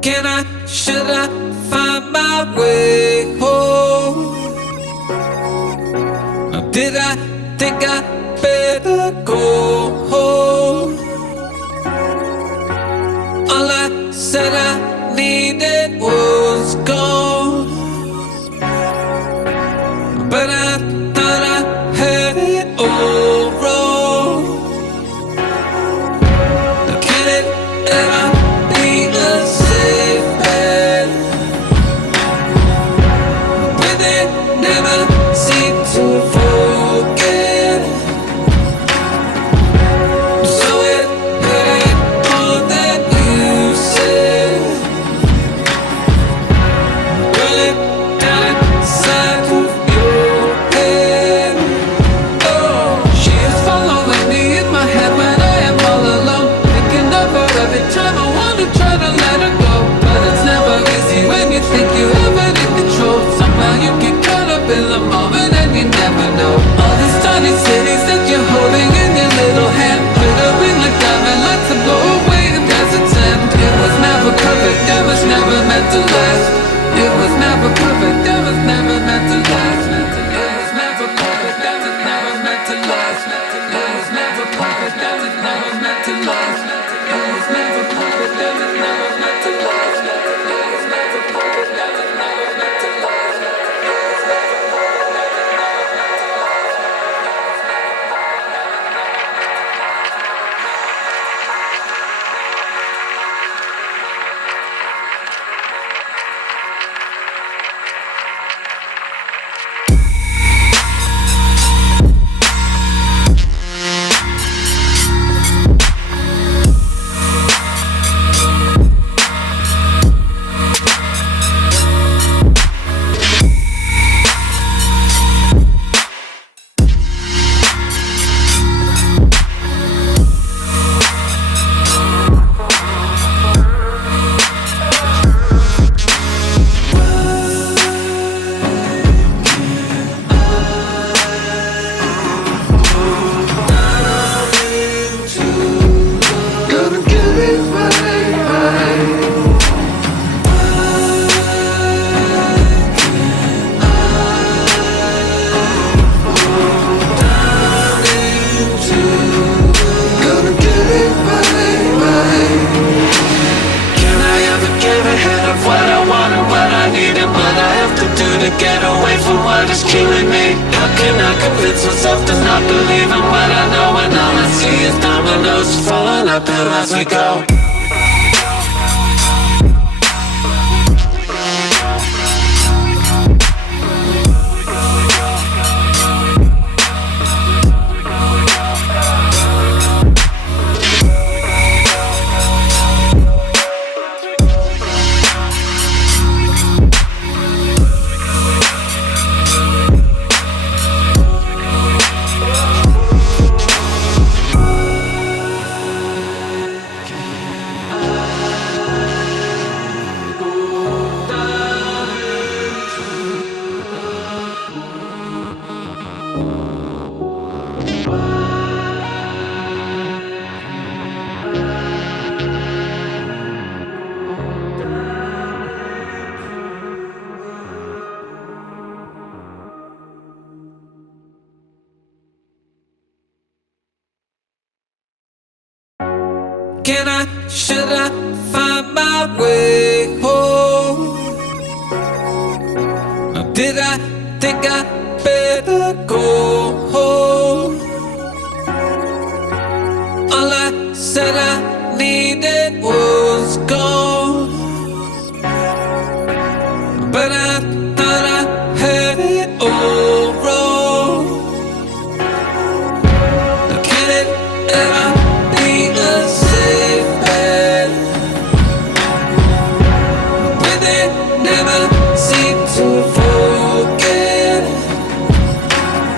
Can I, should I find my way home? Or did I think I better go home? All I said I needed was gone, but I thought I had it all wrong. Can it ever be a safe bet when they never seem to forget? So it hurt more than you said. Roll it down inside of your head. Oh, she is following me in my head when I am all alone, thinking of her every time I wanna try to let her go. But it's never easy when you think you have it in control. Somehow you get caught up in the moment and you never know. All these tiny cities that you're holding in your little hand, glittering like diamond lights that blow away in desert sand. It was never perfect, it was never meant to last. It was never perfect, it was never meant to last. It was never perfect, it was never meant to last. It was never perfect, it was never meant to last. It was never perfect, it was never meant to last. It was never perfect, it was never meant to last. Get away from what is killing me. How can I convince myself to not believe in what I know when all I see is dominoes falling uphill as we go? Can I, should I find my way home? Or did I think I better go home? All I said I needed was gone, but I thought I had it all wrong. Can it ever be a safe bet when they never seem to forget?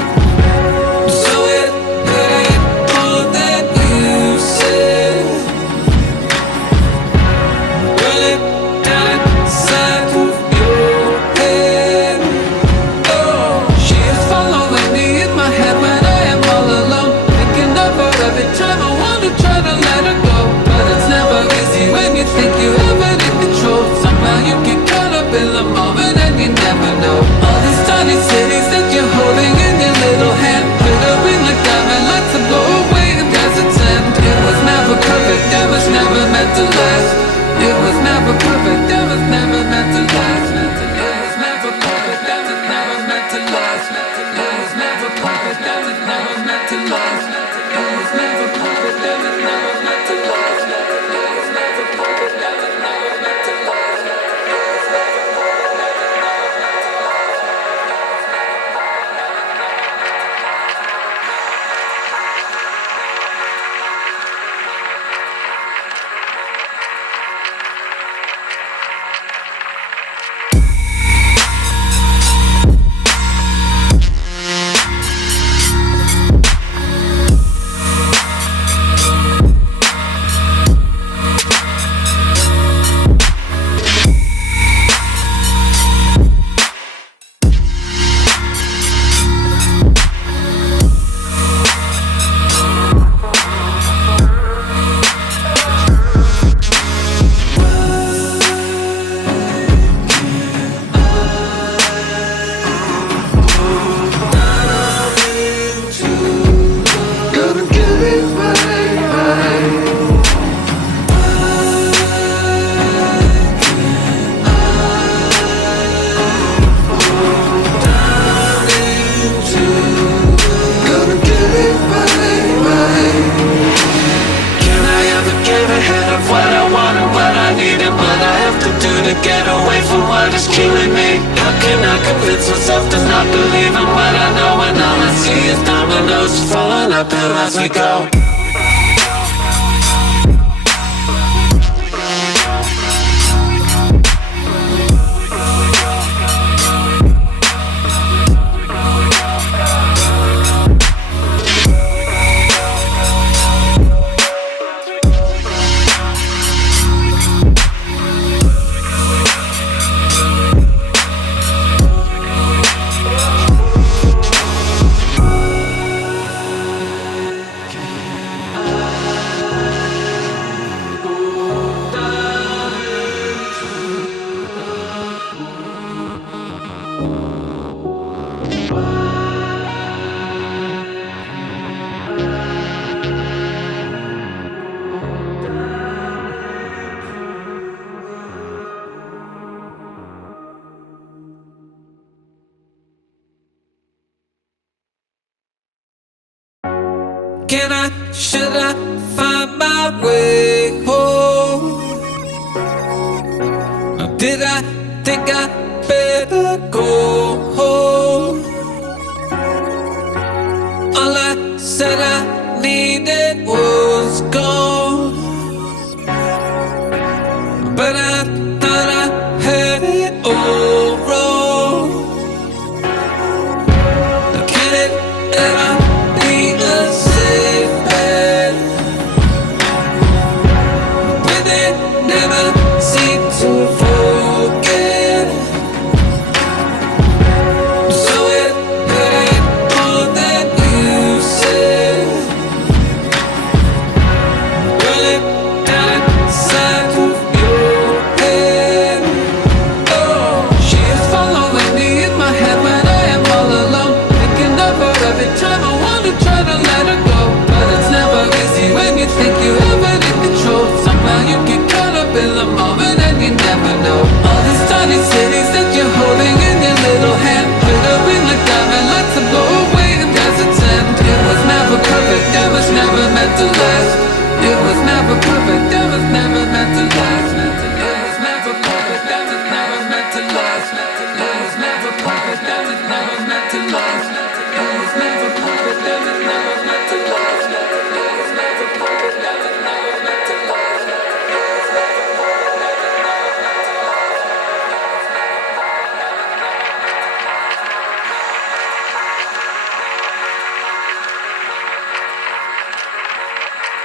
It was never perfect, it was never meant to last. It was never perfect, it was never meant to last. It was never perfect, it was never meant to last. It was never perfect, it was never meant to last. It was never perfect, it was never meant to last. Get away from what is killing me. How can I convince myself to not believe in what I know when all I see is dominoes falling uphill as we go? Can I, should I find my way home? Or did I think I better go home? All I said I needed was gone, but I thought I had it all wrong. Can it ever be the same bed? When they never seem to forget. So it hurt more than you said. Burn it down inside of your head. Oh, she is following me in my head when I am all alone, thinking of her every time I wanna try to let her go. But it's never easy when you think you have it in control. Somehow you get caught up in the moment and you never know. All these tiny cities that you're holding in your little hand, glittering like diamond lights that blow away in desert's end. It was never perfect, it was never meant to last. It was never perfect, it was never meant to last. It was never perfect, it was never meant to last. It was never perfect, it was never meant to last. It was never perfect, it was never meant to last. It was never perfect, it was never meant to last.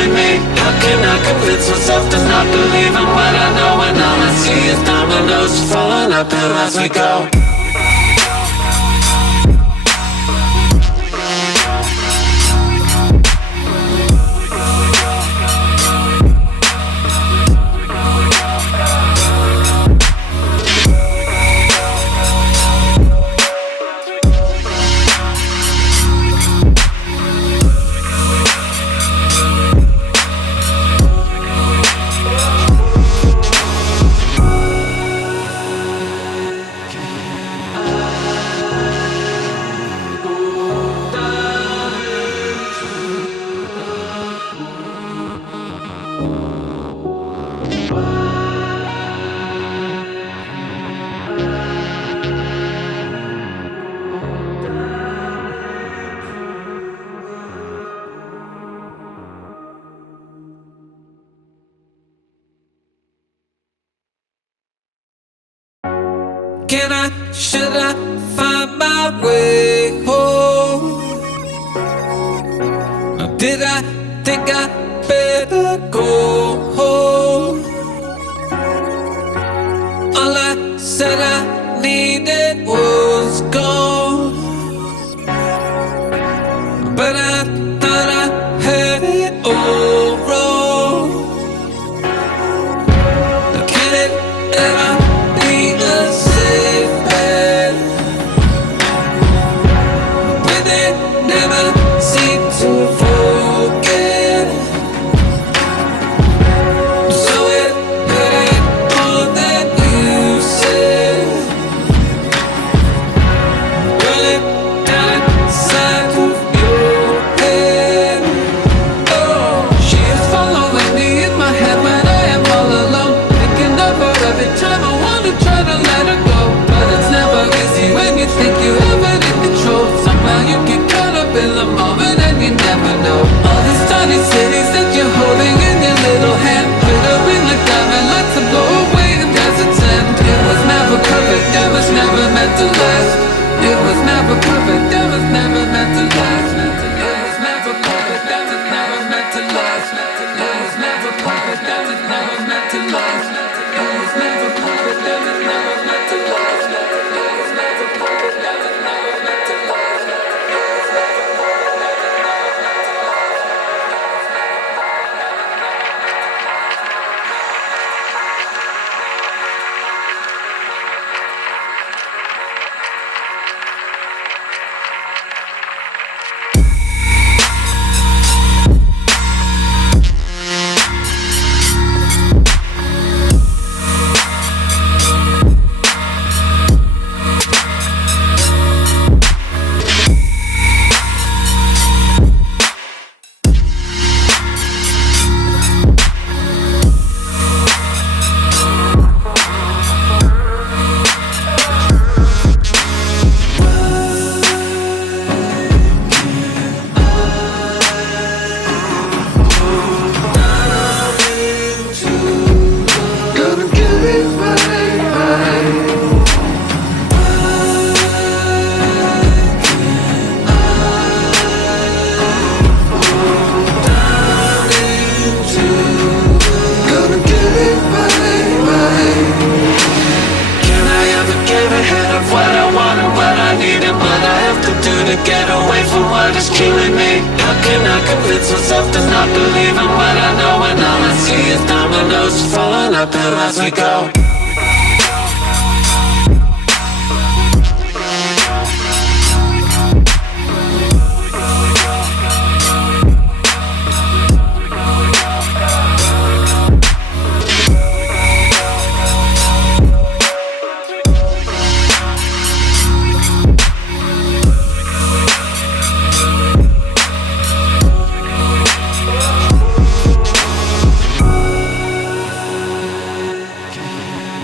killing me. How can I convince myself to not believe in what I know when all I see is dominoes falling uphill as we go? Can I, should I find my way home? Or did I think I better go home? All I said I needed was gone, but I thought I had it all wrong. Can it ever be a safe bet? When they never seem to forget. So it hurt more than you said. Running down inside of your head. Oh, she is following me in my head when I am all alone, thinking of her every time I want to try to let her go. But it's never easy when you think you have it in control. Somehow you get caught up in the moment and you never know. All these tiny cities that you're holding in your little hand, glittering like diamond lights to blow away in desert's end. It was never perfect, it was never meant to last. It was never perfect, it was never meant to last. It was never perfect, it was never meant to last. It was never perfect, it was never meant to last. It was never perfect, it was never meant to last. It was never perfect, it was never meant to last. Gonna get it right, right. Gonna get it right, right. Can I ever get ahead of what I want and what I need and what I have to do to get away from what is killing me? How can I convince myself to not believe in what I know when all I see is dominoes falling uphill as we go?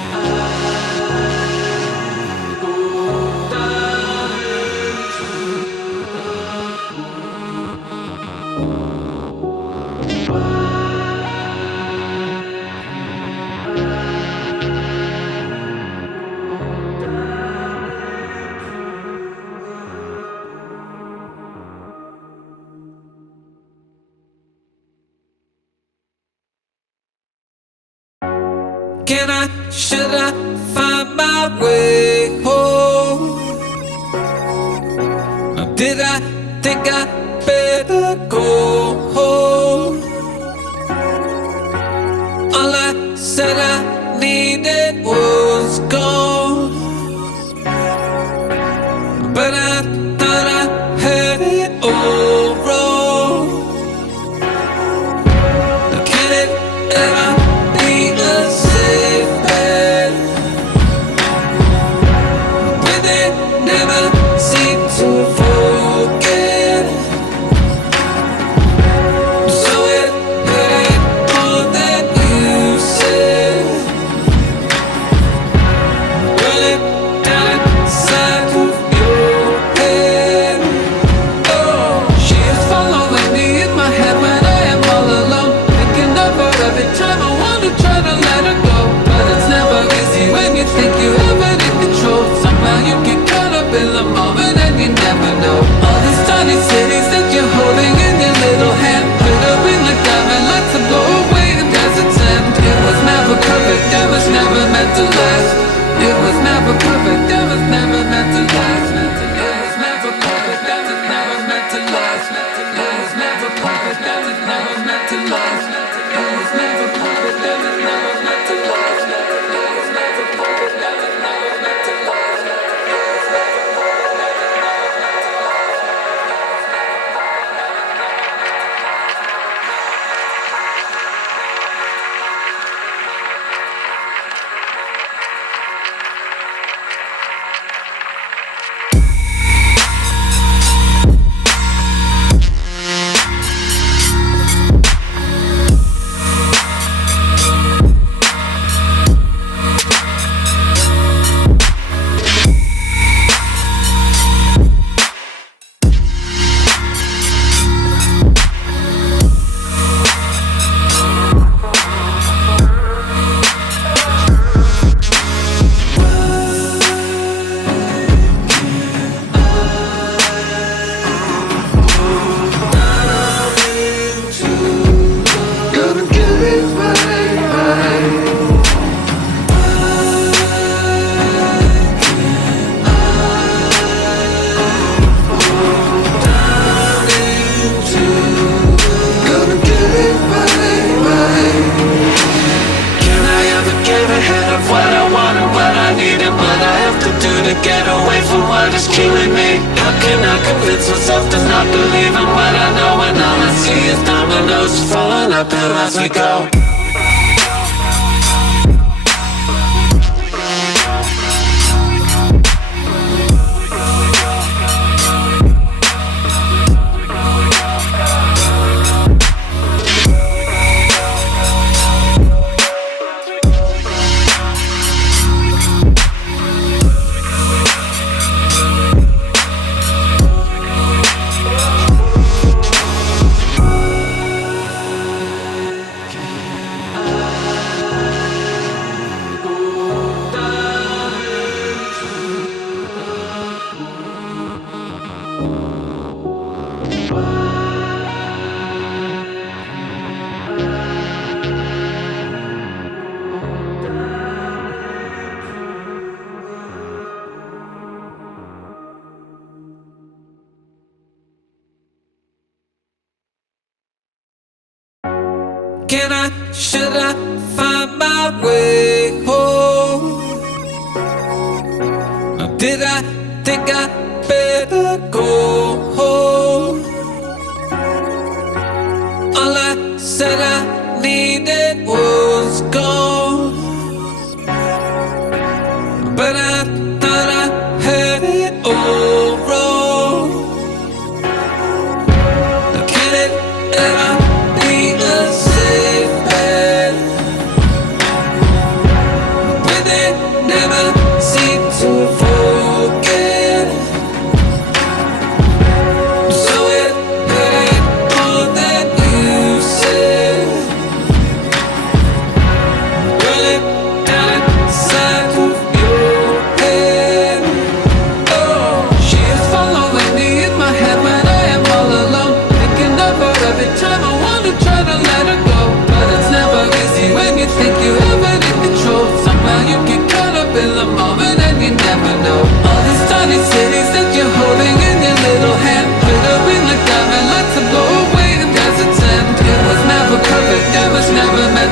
Can I, should I find my way home? Or did I think I better go home? All I said I needed was gone, but I thought I had it all wrong. Now can it ever be a safe bet when they never seem to forget? So it hurt more than you said. Running down inside of your head. Oh, she is following me in my head when I am all alone, thinking of her every time I wanna try to let her go. But it's never easy when you think you have it in control. Somehow you get caught up in the moment and you never know. All these tiny cities that you're holding in your little hand, glittering like diamond lights to blow away in desert's end. It was never perfect, it was never meant to last. It was never perfect, it was never meant to last. It was never perfect, that was never meant to last. It was never perfect, that was never meant to last. It was never perfect, that was never meant to last. It was never perfect, that was never meant to last. Can I, should I find my way home? Or did I think I better go home? All I said I needed was gone, but I thought I had it all wrong. Now can it ever be a safe bet when they never seem to forget? So it hurt more than you said.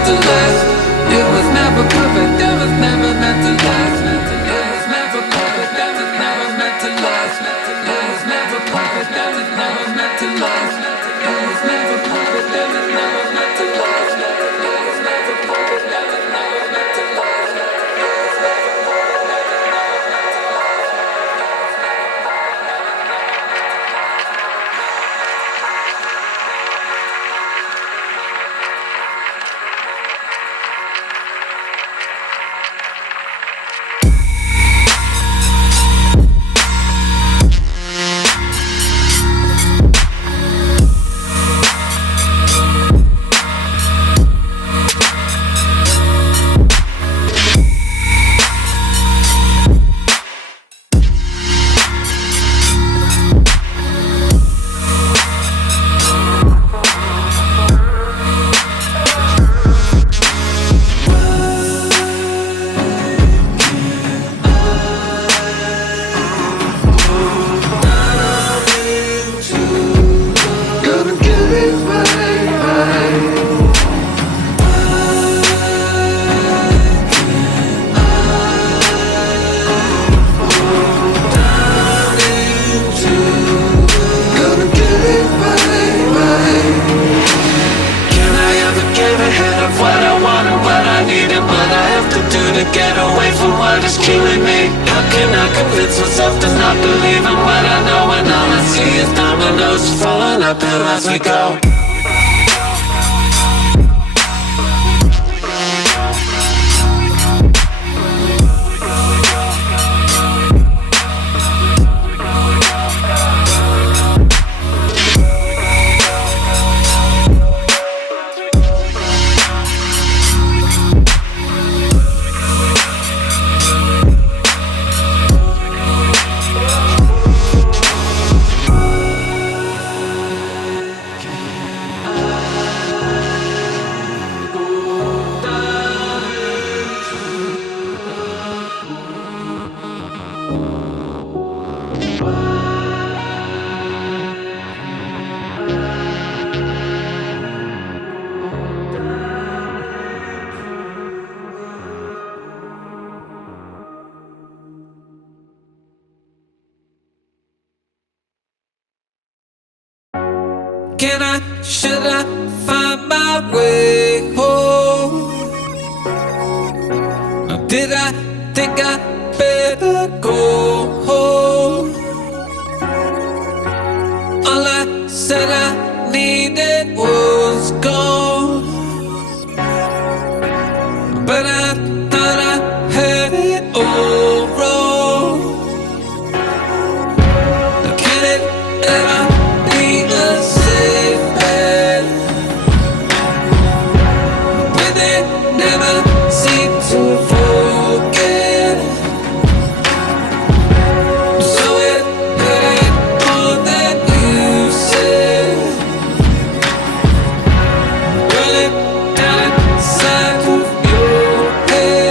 to last. It was never perfect, it was never meant to last. It was never perfect, it was never meant to last. It was never perfect, it was never meant to last. It was never perfect, it was never meant to last. It was never perfect, it was never meant to last. Get away from what is killing me. How can I convince myself to not believe in what I know when all I see is dominoes falling uphill as we go? Can I, should I find my way home? Or did I think I better go home? All I said I needed was gone, but I thought I had it all wrong. Can it ever be a safe bet? Will it never seem to forget? So it hurt more than you said. Burn it down inside of your head.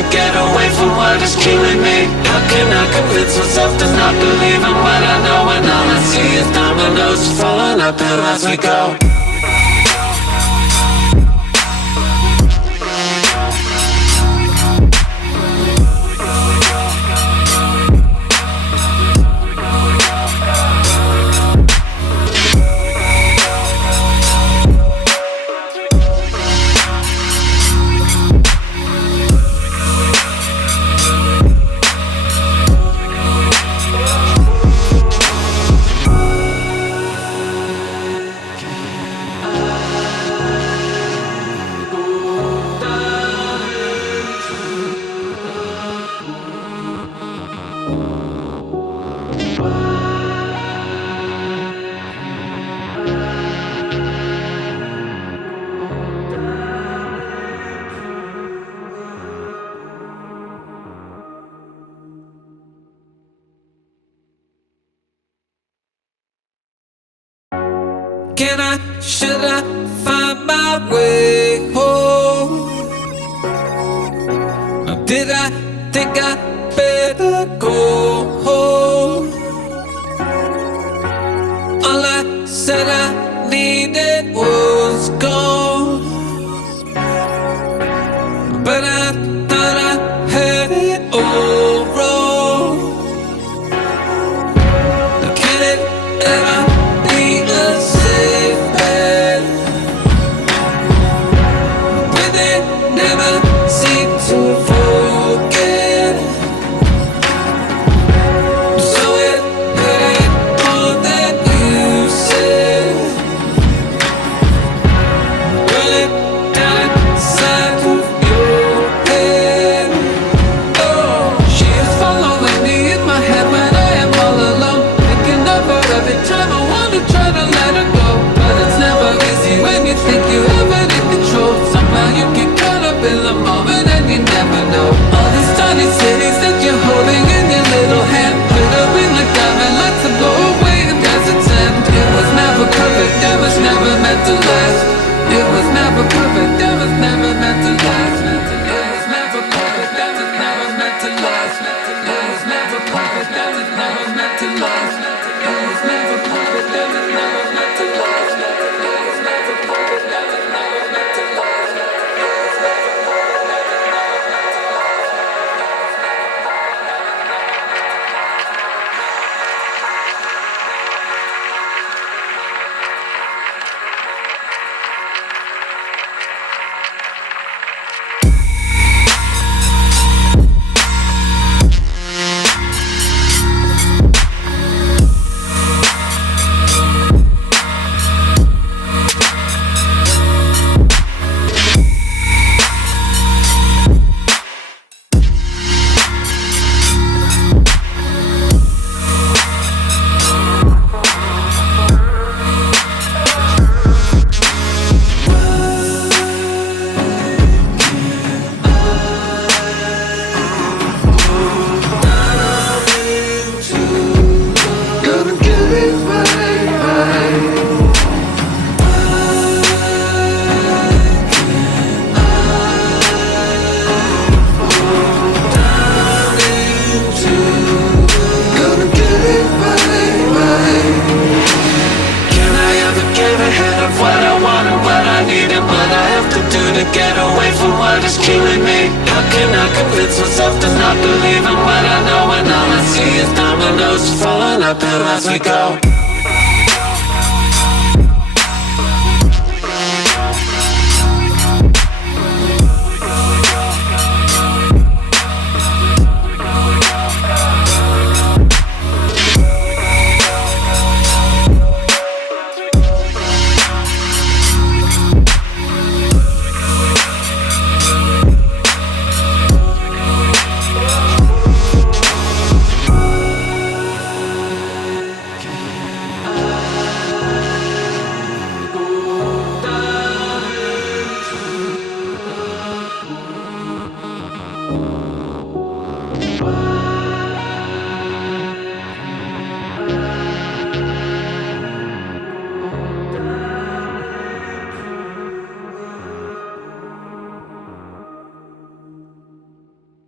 to get away from what is killing me? How can I convince myself to not believe in what I know when all I see is dominoes falling uphill as we go? Can I, should I find my way home? Or did I think I better go home? All I said I needed was gone, but I thought I had it all wrong. Can it ever be a safe bet when they never seem to forget? So it hurt more than you said. Burn it down inside of your head. Oh, she is following me in my head when I am all alone, thinking of her every time I wanna try to let her go. But it's never easy when you think you have it in control. Somehow you get caught up in the moment and you never know. All these tiny cities that you're holding in your little hand, glittering like diamond lights that blow away in desert's end. It was never perfect, it was never meant to last. It was never perfect, it was never meant to last. It was never perfect, that was never meant to last. It was never perfect, that was never meant to last. It was never perfect, that was never meant to last. It was never perfect, that was never meant to last. Gonna get it right. Gonna get it right. Can I ever get ahead of what I want and what I need and what I have to do to get away from what is killing me? How can I convince myself to not believe in what I know when all I see is dominoes falling uphill as we go?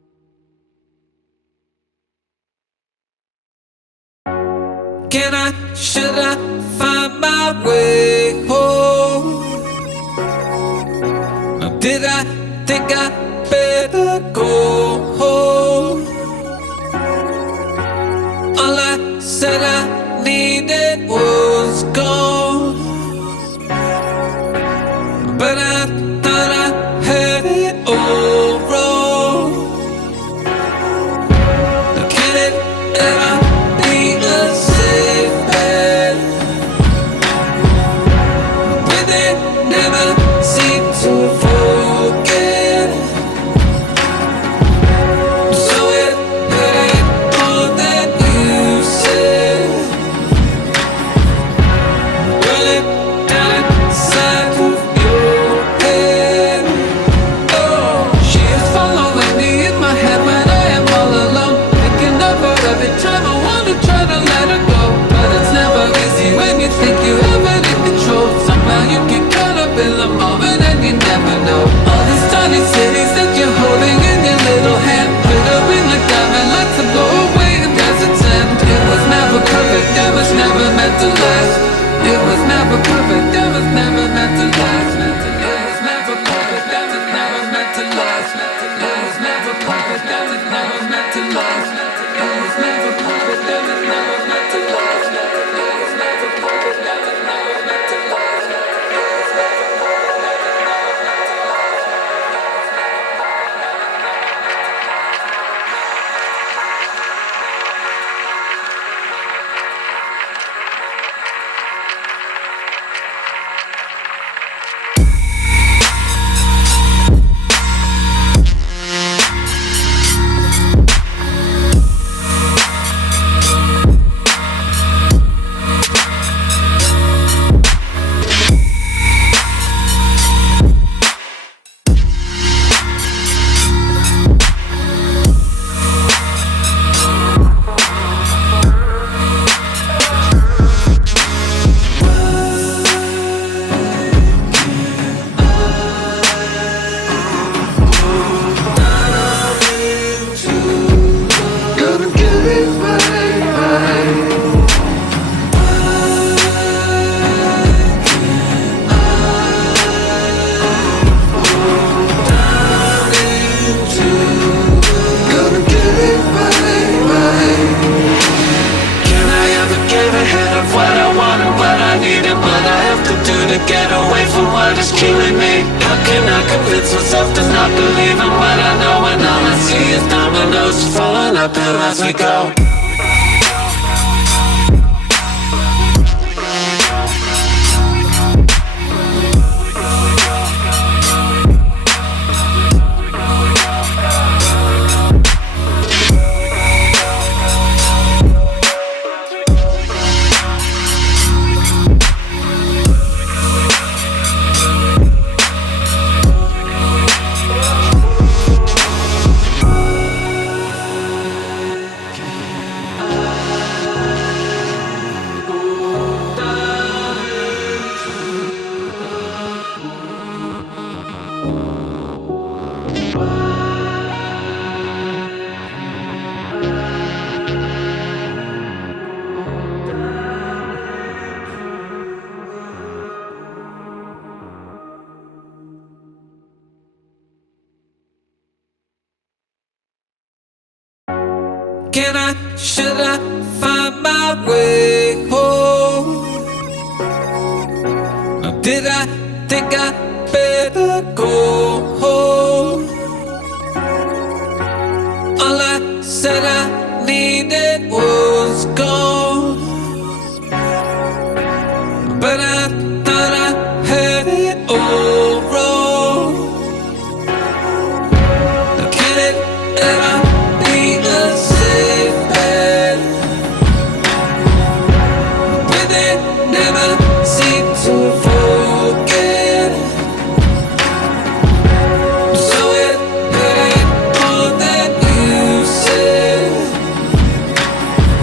Can I, should I find my way home? Or did I think I better go home? All I said I needed was gone, but I thought I had it all wrong. Can it ever be a safe bet? When they never seem to forget. So it hurt more than you said. Running down inside of your head. Oh, she is following me in my head when I am all alone. Thinking of her every time I wanna try to let her go. But it's never easy when you think you have it in control. Somehow you get caught up in the moment and you never know. All these tiny cities that you're holding in your little hand, glittering like diamond lights to blow away in desert's end. It was never perfect, it was never meant to last. It was never perfect, it was never meant to last. It was never perfect, it was never meant to last. It was never perfect, it was never meant to last. It was never perfect, it was never meant to last. It was never perfect, it was never meant to last. Gonna get it right, right. Gonna get it right, right. Can I ever get ahead of what I want and what I need and what I have to do to get away from what is killing me? How can I convince myself to not believe in what I know when all I see is dominoes falling uphill as we go? Can I, should I find my way home? Or did I think I better go home? All I said I needed was gone, but I thought I had it all wrong. Can it ever be a safe bet? When they never seem to forget. So it hurt more than you said.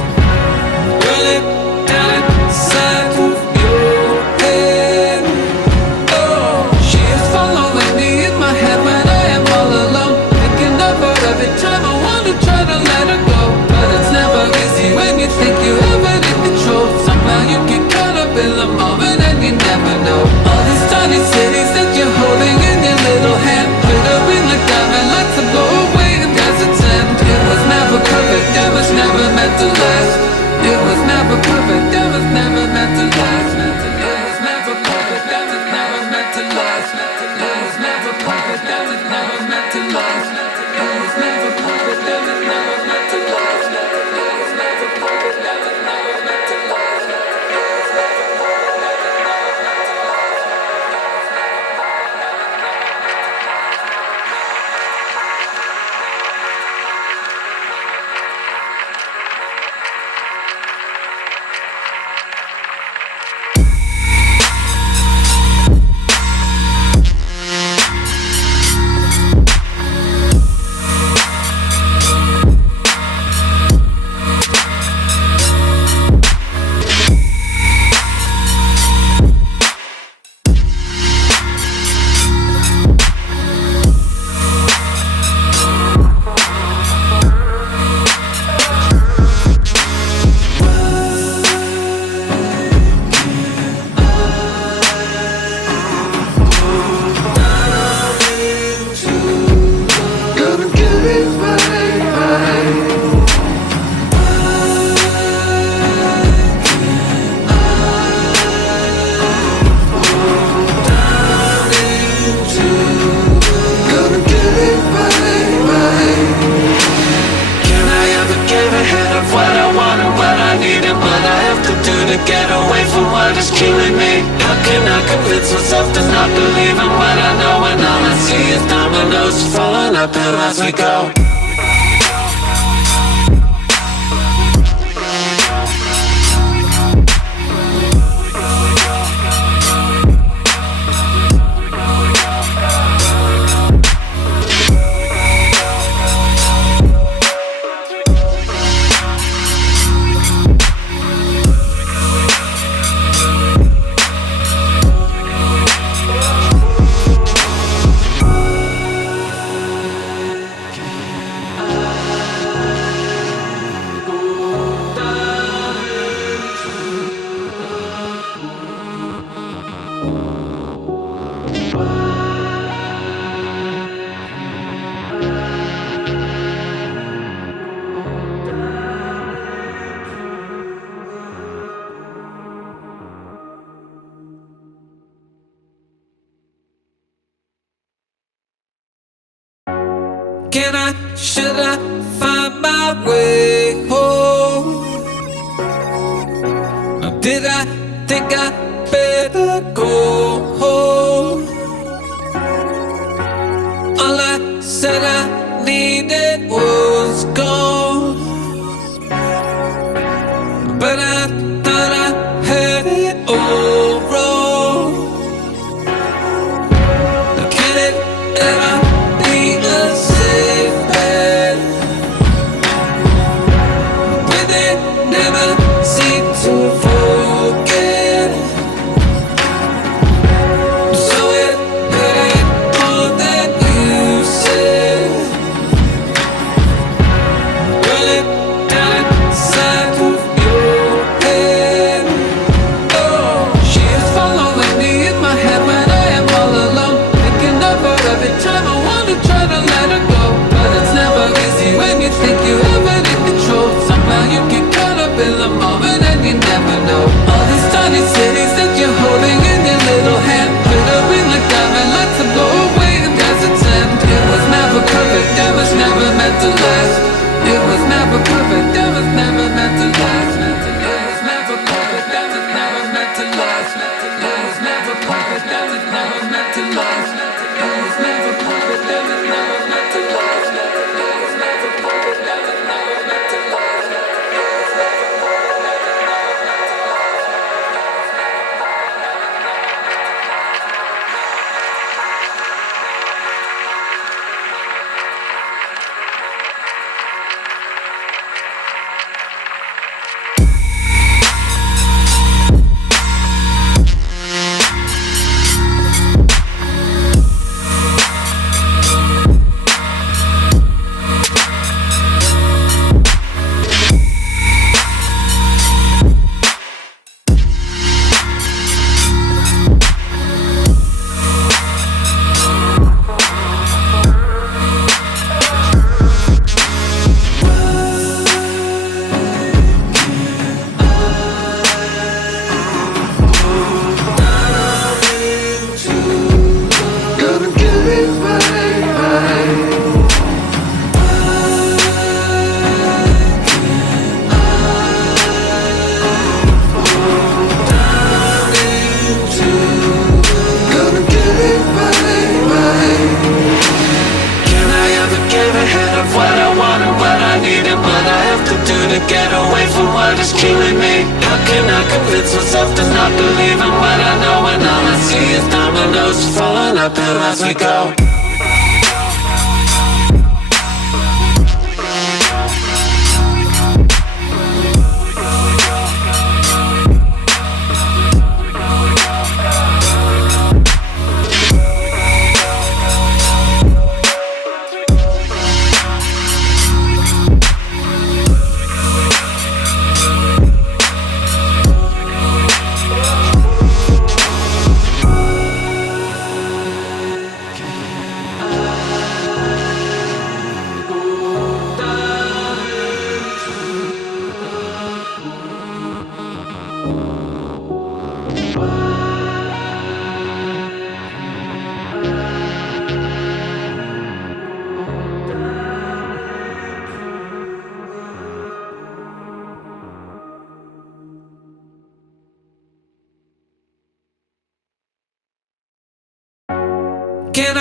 convince myself to not believe in what I know, and all I see is dominoes falling uphill as we go. Can I, should I find my way home? Or did I think I better go home? All I said I needed was gone, but I thought I had it all wrong. Can it ever be a safe bet? When they never seem to forget. So it hurt more than you said. Running down inside of your head. Oh, she is following me in my head when I am all alone, thinking of her every time I wanna try to let her go. But it's never easy when you think you have it in control. Somehow you get caught up in the moment and you never know. All these tiny cities that you're holding in your little hand, glittering like diamond lights that blow away in desert's end. It was never perfect, it was never meant to last. It was never perfect, it was never meant to last. It was never perfect, it was never meant to last. It was never perfect, it was never meant to last. It was never perfect, it was never meant to last. It was never perfect, it was never meant to last. Gonna get it right. Gonna get it right. Can I ever get ahead of what I want and what I need and what I have to do to get away from what is killing me? How can I convince myself to not believe in what I know when all I see is dominoes falling uphill as we go?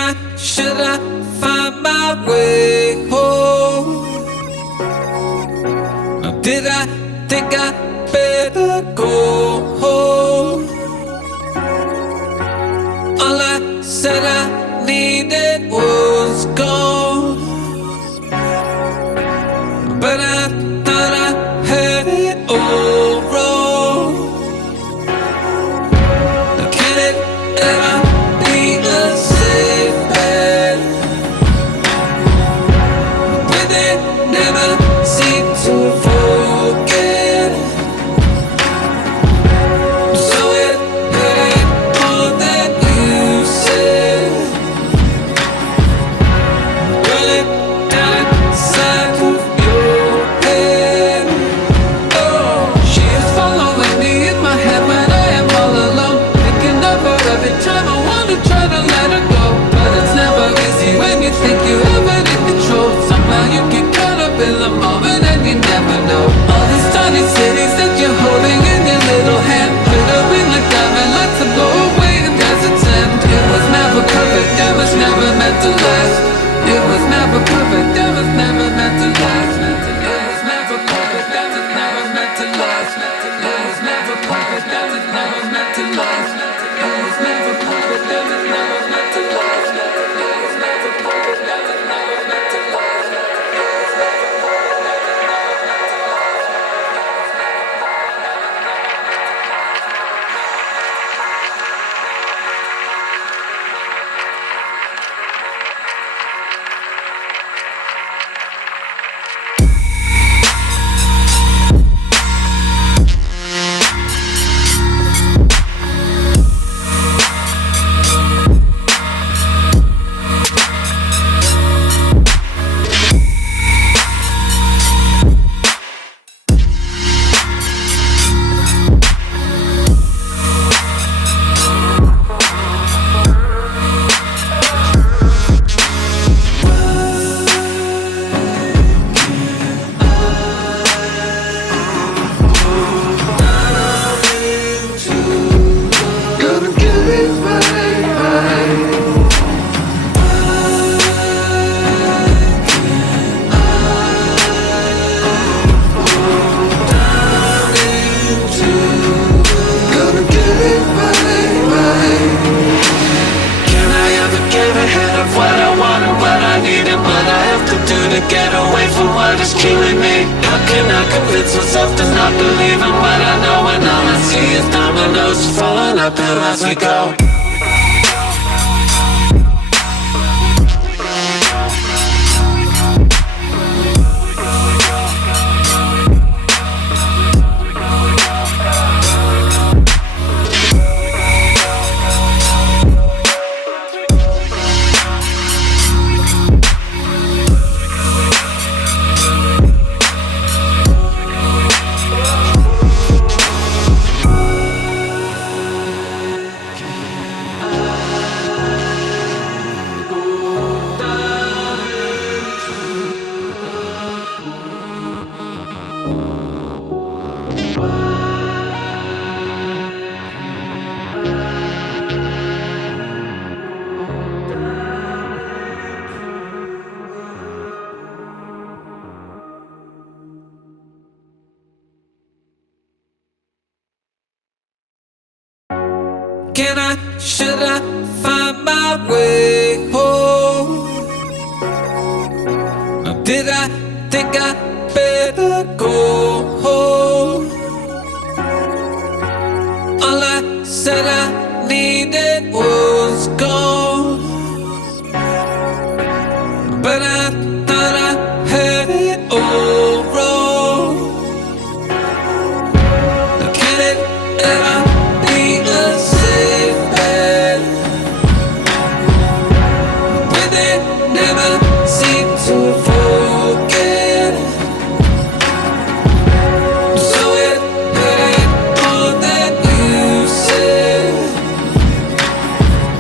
should I find my way home? Or did I think I better go home? All I said I needed was gone, but I thought I had it all wrong. Can it ever be a safe bet? Will it never seem to forget? So it hurt more than you said. Burn it down inside of your head. Oh, she is following me in my head when I am all alone, thinking of her every time I wanna try to let her go. But it's never easy when you think you have it in control. Somehow you get caught up in the moment and you never know. All these tiny cities that you're holding in your little hand, glittering like diamond lights that blow away in desert sand. It was never perfect, it was never meant to last. It was never perfect, it was never meant to last. It was never perfect, that was never meant to last. It was never perfect, that was never meant to last. It was never perfect, that was never meant to last. It was never perfect, that was never meant to last. Gotta get it right. Gotta get it right. Can I ever get ahead of what I want and what I need and what I have to do to get away from what is killing me? How can I convince myself to not believe in what I know when all I see is dominoes falling uphill as we go? Should I find my way home? Or did I think I better go home? All I said I needed was gone, but I thought I had it all wrong. Can it ever be a safe bet? Will it never seem to forget? So it hurt more than you said.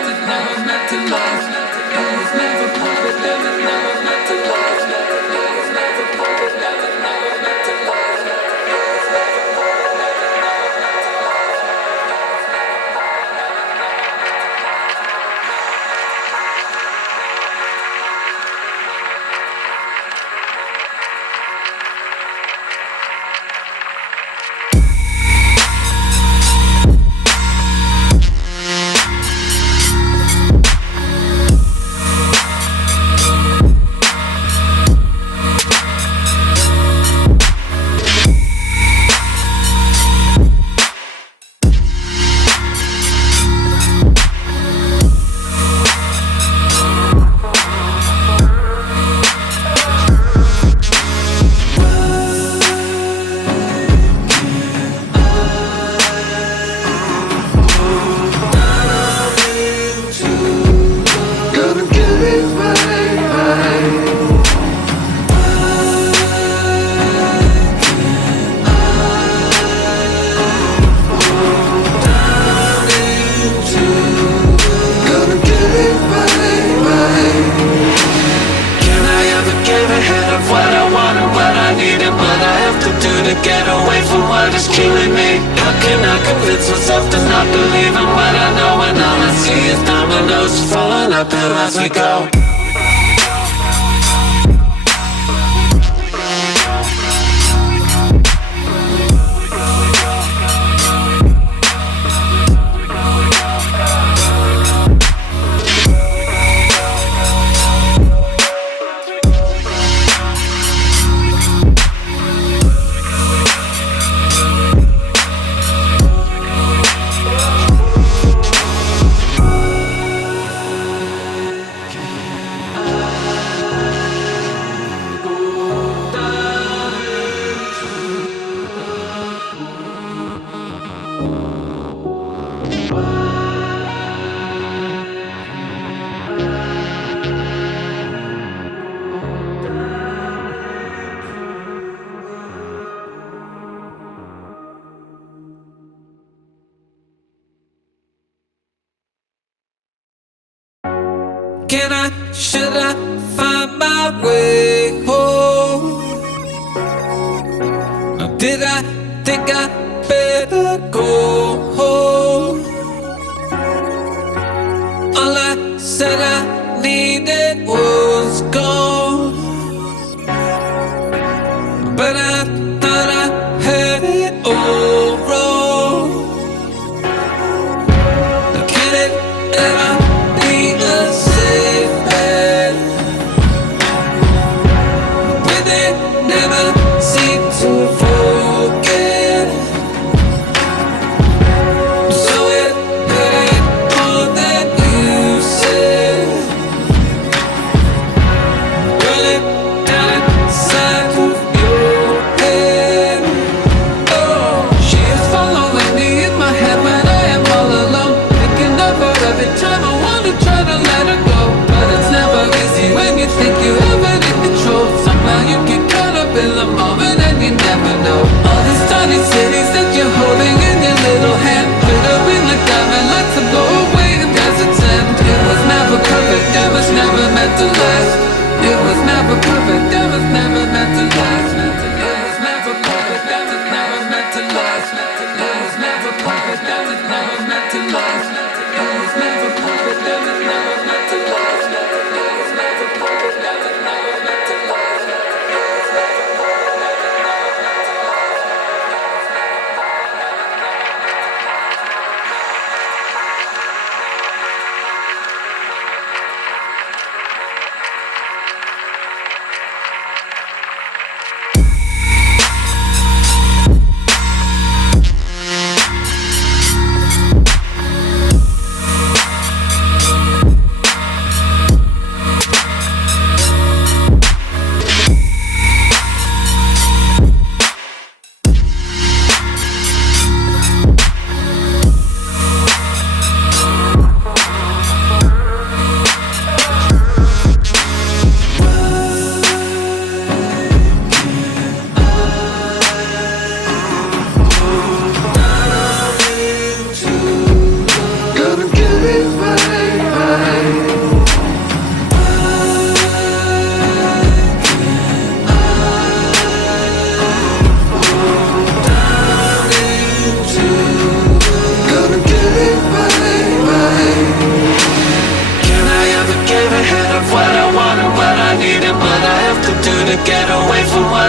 Get away from what is killing me. How can I convince myself to not believe in what I know when all I see is dominoes falling uphill as we go? Can I, should I find my way home? Or did I think I better go home? All I said I needed was gone, but I thought I had it all wrong. Now can it ever be a safe bet? When they never seem to forget.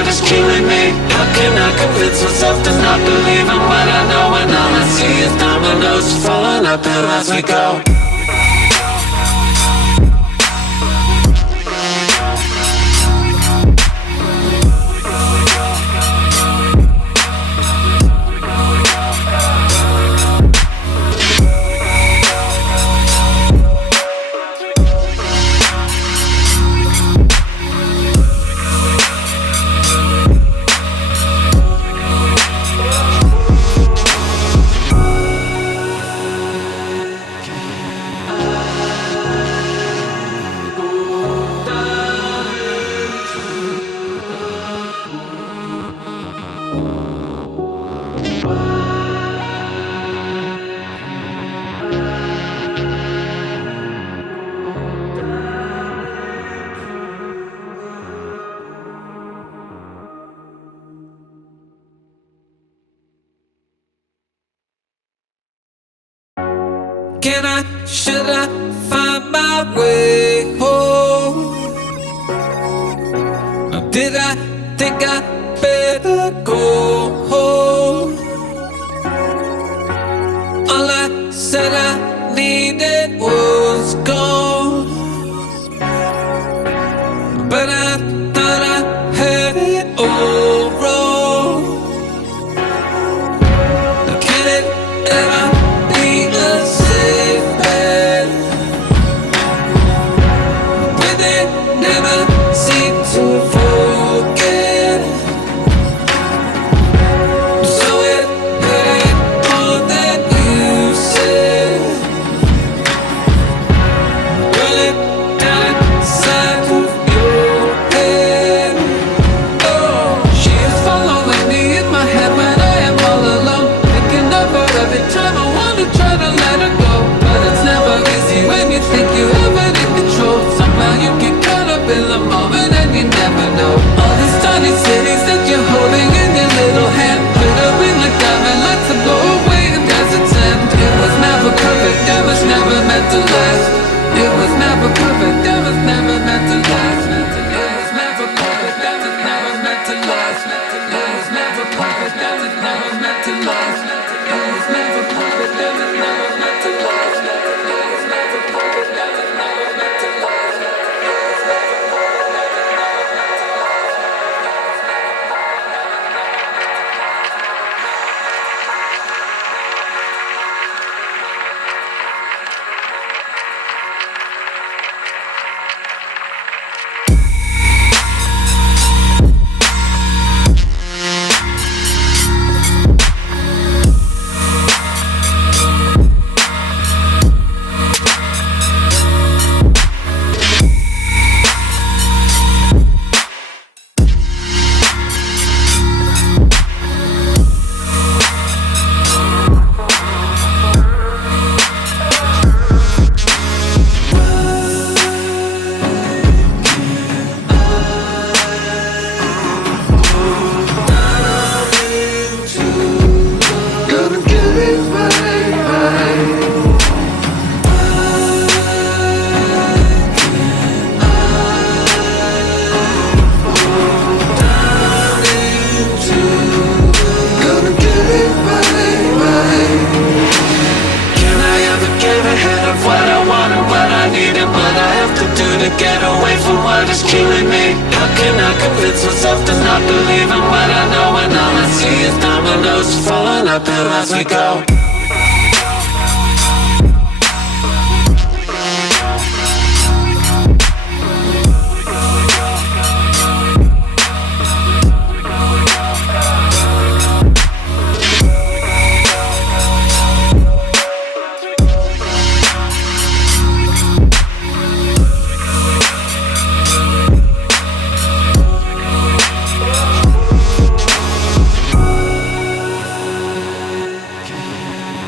what is killing me? How can I convince myself to not believe in what I know when all I see is dominoes falling uphill as we go? Can I, should I find my way home? Or did I think I better go home? All I said I needed was gone, but I thought I had it all wrong. Now can it ever be a safe bet? When they never seem to forget. So it hurt more than you said. Running down inside of your head. Oh, she is following me in my head when I am all alone, thinking of her every time I wanna try to let her go. But it's never easy when you think you have it in control. Somehow you get caught up in the moment and you never know. All these tiny cities that you're holding in your little hand, glittering like diamond lights that blow away in desert's end. It was never perfect, it was never meant to last. It was never perfect, it was never meant to last. It was never perfect, it was never meant to last. It was never perfect, it was never meant to last. It was never perfect, it was never meant to last. It was never perfect, it was never meant to last. Gonna get it right, right. Gonna get it right, right. Can I ever get ahead of what I want and what I need and what I have to do to get away from what is killing me? How can I convince myself to not believe in what I know when all I see is dominoes falling uphill as we go?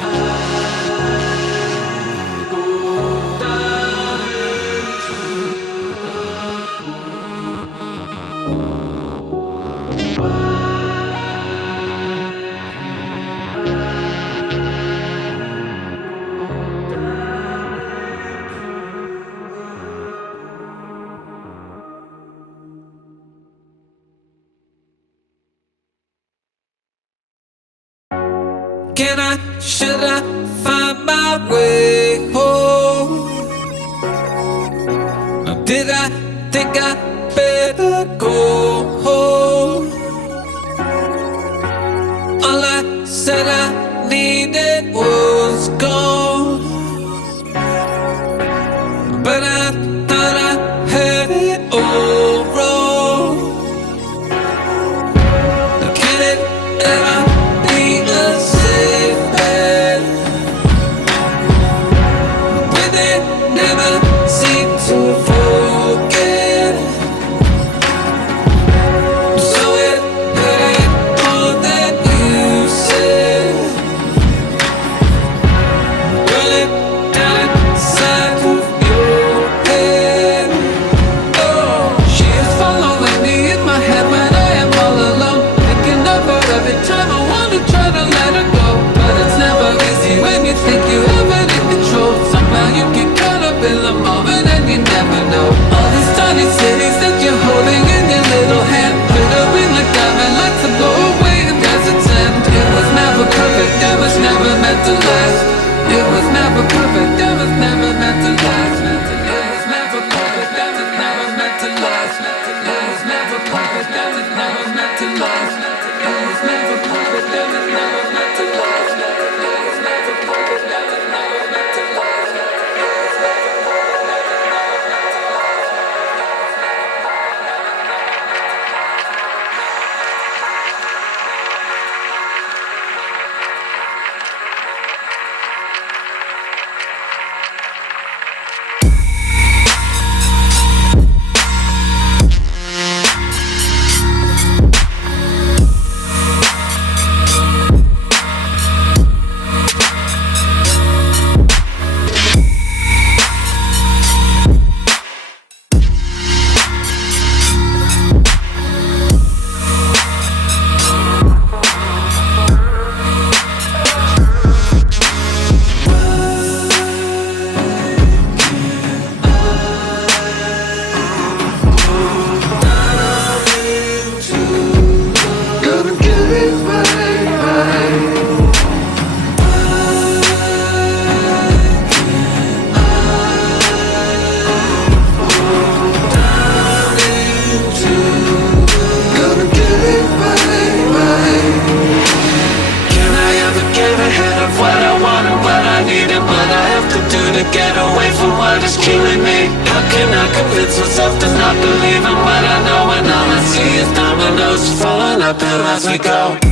should I find my way home? Or did I think I better go home? All I said I needed was gone, but I thought I had it all wrong. Now can it ever be a safe bet? Will it never seem to forget? So it hurt more than you said. Roll it down inside of your head. Oh, she is following me in my head when I am all alone, thinking of her every time I wanna try to let her go. But it's never easy when you think you have it in control. Somehow you get caught up in the moment and you never know. All these tiny cities that you're holding in your little hand, glittering like diamond lights that blow away in desert's end. It was never perfect, it was never meant to last. It was never perfect, it was never meant to last. It was never perfect, it was never meant to last. It was never perfect, it was never meant to last. It was never perfect, it was never meant to last. It was never perfect, it was never meant to last. Gonna get it right, right. Gonna get it right, right. Can I ever get ahead of what I want and what I need and what I have to do to get away from what is killing me? How can I convince myself to not believe in what I know when all I see is dominoes falling up as we go?